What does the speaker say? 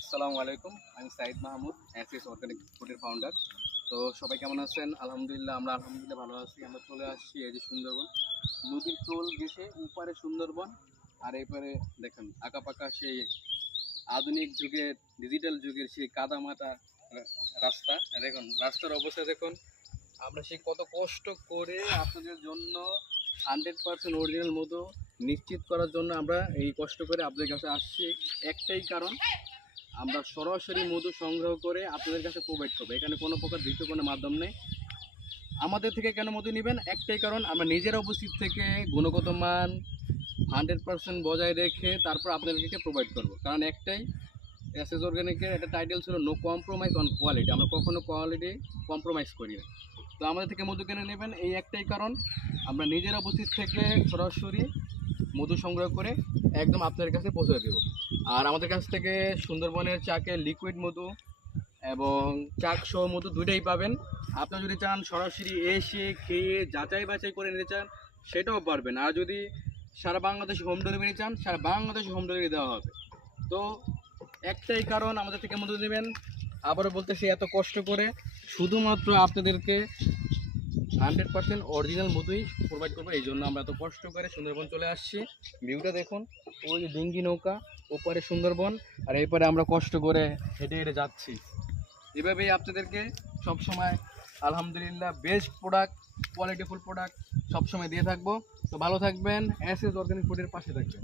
আসসালামু আলাইকুম, আমি সাইদ মাহমুদ, এসএস অর্গানিক ফুডের ফাউন্ডার। তো সবাই কেমন আছেন? আমরা আলহামদুলিল্লাহ ভালো আছি। আমরা চলে আসছি এই যে সুন্দরবন, নদীর টোল গেছে উপারে সুন্দরবন, আর এপারে দেখেন আঁকাপাকা সেই আধুনিক যুগের, ডিজিটাল যুগের সেই কাদামাটা রাস্তা। দেখুন রাস্তার অবস্থা দেখুন। আমরা সেই কত কষ্ট করে আপনাদের জন্য 100% অরিজিনাল মধু নিশ্চিত করার জন্য আমরা এই কষ্ট করে আপনাদের কাছে আসছি। একটাই কারণ, আমরা সরাসরি মধু সংগ্রহ করে আপনাদের কাছে প্রোভাইড করবো। এখানে কোনো প্রকার বিজ্ঞাপনের মাধ্যম নেই। আমাদের থেকে কেন মধু নেবেন? একটাই কারণ, আমরা নিজেরা উপস্থিত থেকে গুণগত মান 100% বজায় রেখে তারপর আপনাদেরকে প্রোভাইড করব। কারণ একটাই, এসএস অর্গানিকের একটা টাইটেল ছিল নো কম্প্রোমাইজ অন কোয়ালিটি। আমরা কখনো কোয়ালিটি কম্প্রোমাইজ করি না। তো আমাদের থেকে মধু কিনে নেবেন এই একটাই কারণ, আমরা নিজেরা উপস্থিত থেকে সরাসরি মধু সংগ্রহ করে একদম আপনাদের কাছে পৌঁছে দেব। আর আমাদের কাছ থেকে সুন্দরবনের চাকে লিকুইড মধু এবং চাক সহ মধু দুইটাই পাবেন। আপনারা যদি চান সরাসরি এসে খেয়ে যাচাই বাছাই করে নিতে চান সেটাও পারবেন। আর যদি সারা বাংলাদেশে হোম ডেলিভারি চান, সারা বাংলাদেশে হোম ডেলিভারি দেওয়া হবে। তো একটাই কারণ আমাদের থেকে মধু নেবেন। আবারও বলতেছি, এত কষ্ট করে শুধুমাত্র আপনাদেরকে 100% অরিজিনাল মধুই প্রোভাইড করবো। এই জন্য আমরা এত কষ্ট করে সুন্দরবন চলে আসছি। ভিউটা দেখুন, ওই যে ডিঙ্গি নৌকা, ওপারে সুন্দরবন, আর এরপরে আমরা কষ্ট করে হেঁটে হেঁটে যাচ্ছি। এভাবেই আপনাদেরকে সবসময় আলহামদুলিল্লাহ বেস্ট প্রোডাক্ট, কোয়ালিটিফুল প্রোডাক্ট সবসময় দিয়ে থাকবো। তো ভালো থাকবেন, এসএস অর্গানিক ফুডের পাশে থাকবেন।